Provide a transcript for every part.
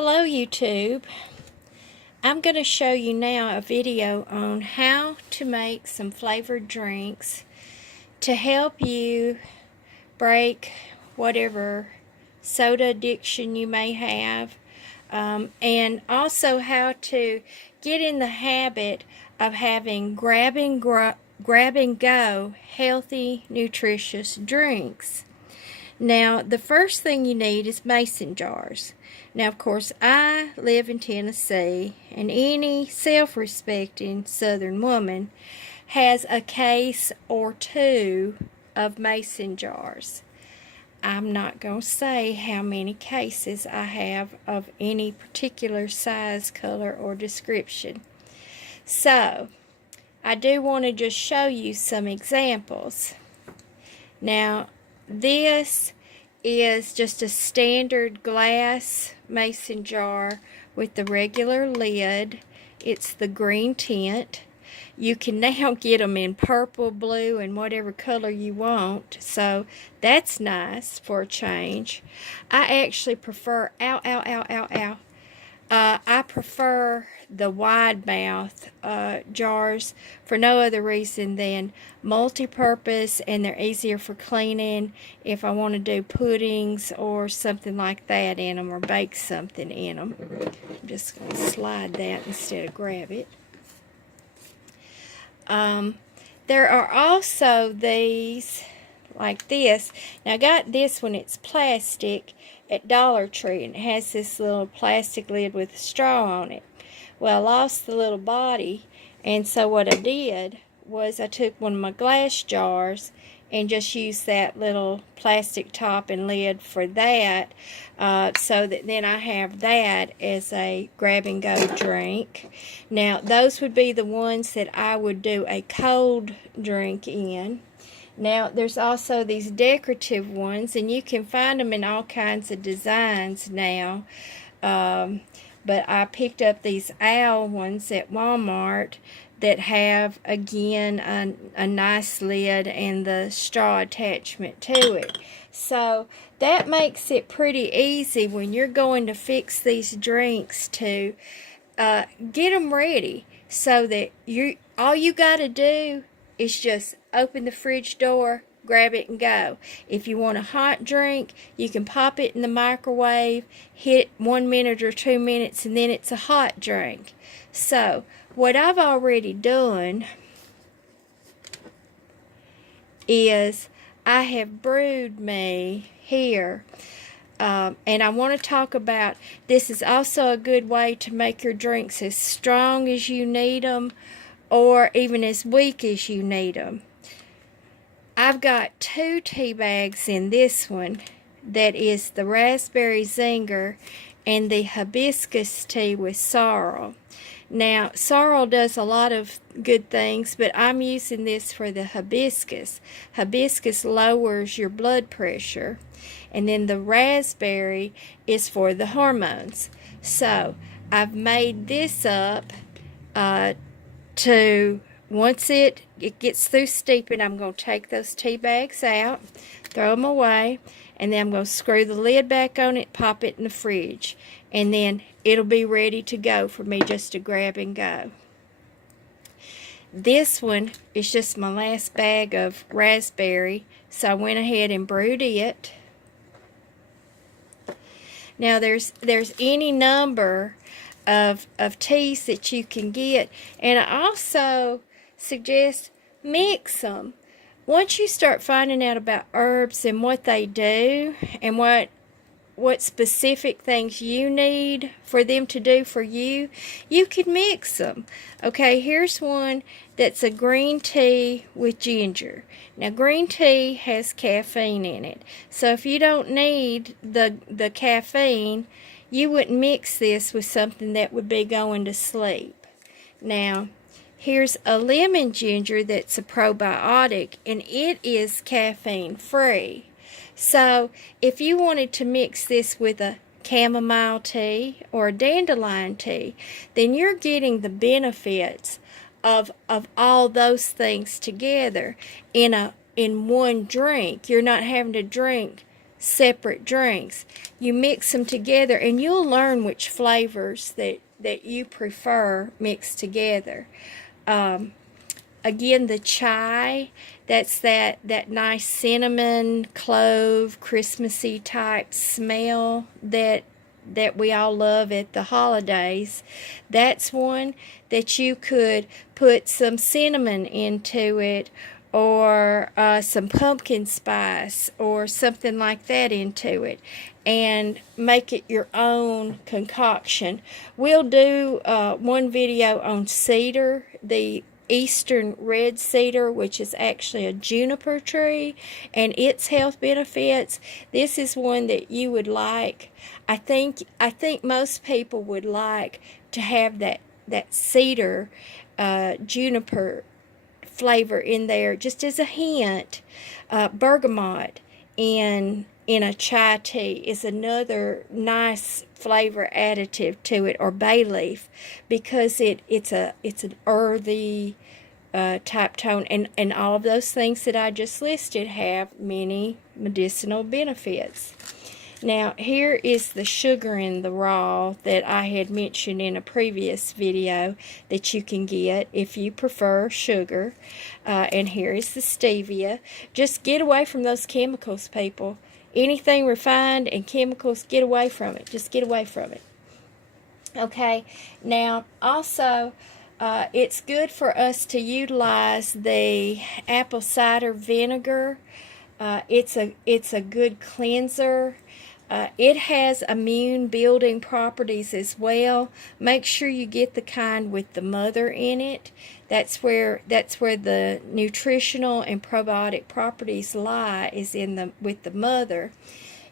Hello YouTube. I'm going to show you now a video on how to make some flavored drinks to help you break whatever soda addiction you may have, and also how to get in the habit of having grab and go healthy, nutritious drinks. Now, the first thing you need is mason jars. Now, of course, I live in Tennessee, and any self-respecting Southern woman has a case or two of mason jars. I'm not going to say how many cases I have of any particular size, color, or description. So, I do want to just show you some examples. Now, this is just a standard glass mason jar with the regular lid. It's the green tint. You can now get them in purple, blue, and whatever color you want, so that's nice for a change. I actually prefer, I prefer the wide mouth jars for no other reason than multi-purpose, and they're easier for cleaning if I want to do puddings or something like that in them, or bake something in them. I'm just going to slide that instead of grab it. There are also these like this. Now I got this one, it's plastic at Dollar Tree, and it has this little plastic lid with a straw on it. Well, I lost the little body, and so what I did was I took one of my glass jars and just used that little plastic top and lid for that, so that then I have that as a grab-and-go drink. Now, those would be the ones that I would do a cold drink in. Now, there's also these decorative ones, and you can find them in all kinds of designs now. But I picked up these owl ones at Walmart that have, again, a nice lid and the straw attachment to it. So that makes it pretty easy when you're going to fix these drinks to get them ready, so that all you got to do is just open the fridge door, grab it, and go. If you want a hot drink, you can pop it in the microwave, hit 1 minute or 2 minutes, and then it's a hot drink. So, what I've already done is I have brewed me here. And I want to talk about, this is also a good way to make your drinks as strong as you need them, or even as weak as you need them. I've got 2 tea bags in this one that is the raspberry zinger and the hibiscus tea with sorrel. Now, sorrel does a lot of good things, but I'm using this for the hibiscus. Hibiscus lowers your blood pressure, and then the raspberry is for the hormones. So, I've made this up to, once it gets through steeping, I'm going to take those tea bags out, throw them away, and then I'm going to screw the lid back on it, pop it in the fridge, and then it'll be ready to go for me just to grab and go. This one is just my last bag of raspberry, so I went ahead and brewed it. Now there's any number of teas that you can get, and I also suggest mix them. Once you start finding out about herbs and what they do, and what specific things you need for them to do for you, you can mix them. Okay, here's one that's a green tea with ginger. Now, green tea has caffeine in it, so if you don't need the caffeine, you wouldn't mix this with something that would be going to sleep. Now, here's a lemon ginger that's a probiotic, and it is caffeine free. So, if you wanted to mix this with a chamomile tea or a dandelion tea, then you're getting the benefits of all those things together in one drink. You're not having to drink separate drinks. You mix them together and you'll learn which flavors that you prefer mixed together. Again, the chai, that's that nice cinnamon, clove, Christmassy type smell that we all love at the holidays. That's one that you could put some cinnamon into it, or some pumpkin spice or something like that into it, and make it your own concoction. We'll do one video on cedar, the eastern red cedar, which is actually a juniper tree, and its health benefits. This is one that you would like. I think most people would like to have that cedar juniper flavor in there, just as a hint. Bergamot in a chai tea is another nice flavor additive to it, or bay leaf, because it's an earthy type tone, and all of those things that I just listed have many medicinal benefits. Now, here is the sugar in the raw that I had mentioned in a previous video that you can get if you prefer sugar. And here is the stevia. Just get away from those chemicals, people. Anything refined and chemicals, get away from it. Just get away from it. Okay, now also it's good for us to utilize the apple cider vinegar. It's a good cleanser. It has immune building properties as well. Make sure you get the kind with the mother in it. That's where the nutritional and probiotic properties lie, is with the mother.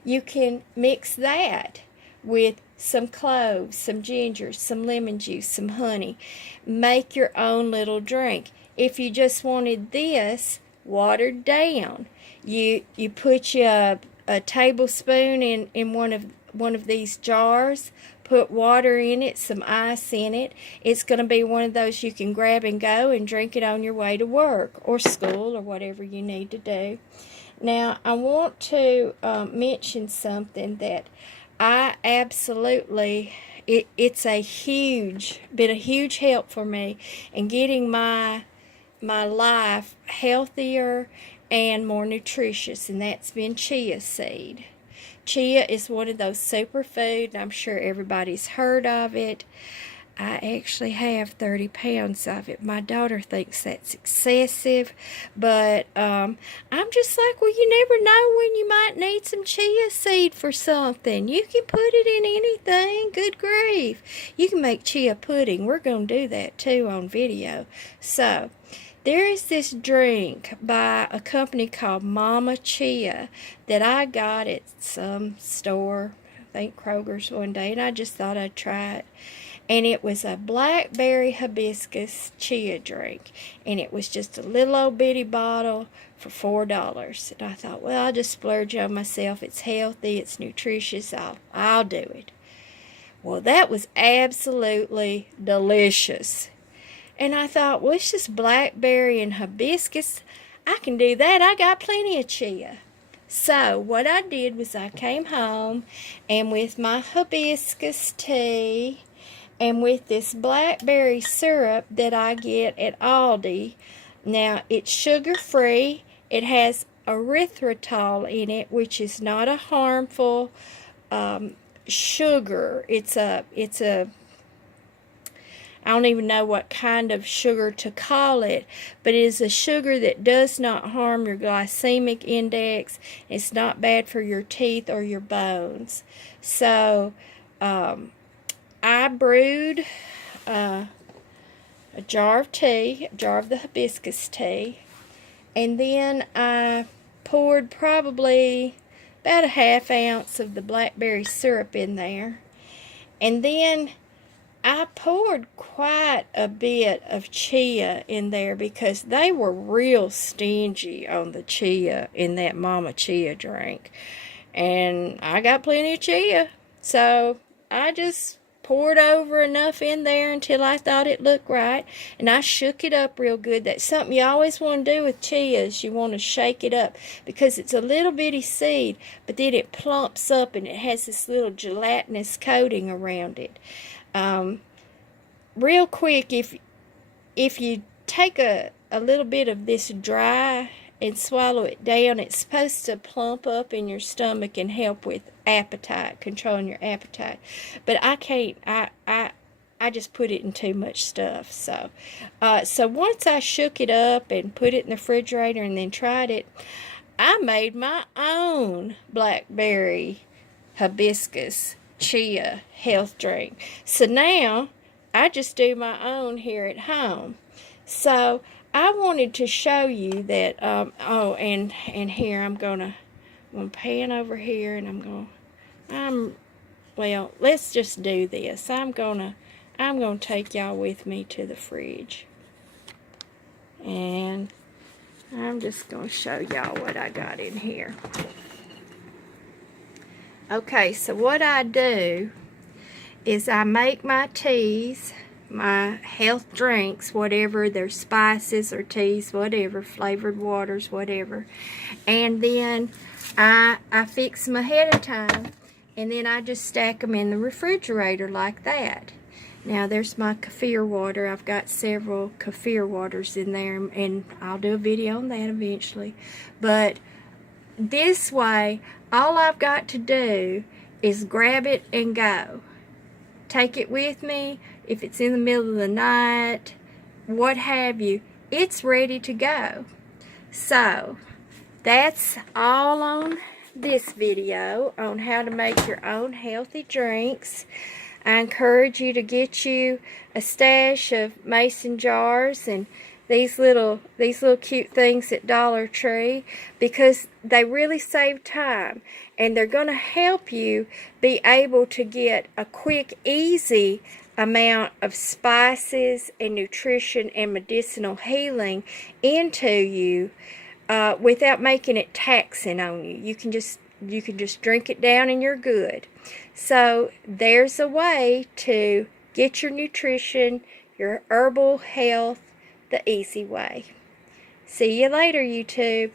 You can mix that with some cloves, some ginger, some lemon juice, some honey. Make your own little drink. If you just wanted this watered down, you put a tablespoon in one of these jars, put water in it, some ice in it. It's going to be one of those you can grab and go and drink it on your way to work or school or whatever you need to do. Now, I want to mention something that I absolutely, it's been a huge help for me in getting my life healthier and more nutritious, and that's been chia seed. Chia is one of those superfoods, and I'm sure everybody's heard of it. I actually have 30 pounds of it. My daughter thinks that's excessive, but I'm just like, well, you never know when you might need some chia seed for something. You can put it in anything. Good grief. You can make chia pudding. We're going to do that too on video. So, there is this drink by a company called Mamma Chia that I got at some store, I think Kroger's, one day, and I just thought I'd try it. And it was a blackberry hibiscus chia drink, and it was just a little old bitty bottle for $4. And I thought, well, I'll just splurge on myself. It's healthy, it's nutritious, I'll do it. Well, that was absolutely delicious. And I thought, well, it's just blackberry and hibiscus. I can do that. I got plenty of chia. So what I did was I came home, and with my hibiscus tea and with this blackberry syrup that I get at Aldi. Now, it's sugar-free. It has erythritol in it, which is not a harmful sugar. It's a I don't even know what kind of sugar to call it, but it is a sugar that does not harm your glycemic index. It's not bad for your teeth or your bones. So, I brewed a jar of tea, a jar of the hibiscus tea, and then I poured probably about a half ounce of the blackberry syrup in there, and then I poured quite a bit of chia in there because they were real stingy on the chia in that Mamma Chia drink. And I got plenty of chia, so I just poured over enough in there until I thought it looked right, and I shook it up real good. That's something you always want to do with chia, is you want to shake it up, because it's a little bitty seed, but then it plumps up and it has this little gelatinous coating around it. Real quick, if you take a little bit of this dry and swallow it down, it's supposed to plump up in your stomach and help with appetite, controlling your appetite. But I can't, I just put it in too much stuff. So once I shook it up and put it in the refrigerator and then tried it, I made my own blackberry hibiscus chia health drink. So now I just do my own here at home. So I wanted to show you that, and here I'm gonna pan over here, and well, let's just do this. I'm gonna take y'all with me to the fridge, and I'm just gonna show y'all what I got in here. Okay, so what I do is I make my teas, my health drinks, whatever, they're spices or teas, whatever, flavored waters, whatever, and then I fix them ahead of time, and then I just stack them in the refrigerator like that. Now there's my kefir water. I've got several kefir waters in there, and I'll do a video on that eventually. But this way, all I've got to do is grab it and go. Take it with me. If it's in the middle of the night, what have you, it's ready to go. So that's all on this video on how to make your own healthy drinks. I encourage you to get you a stash of mason jars and these little cute things at Dollar Tree, because they really save time, and they're going to help you be able to get a quick, easy amount of spices and nutrition and medicinal healing into you without making it taxing on you. You can just drink it down and you're good. So there's a way to get your nutrition, your herbal health, the easy way. See you later, YouTube.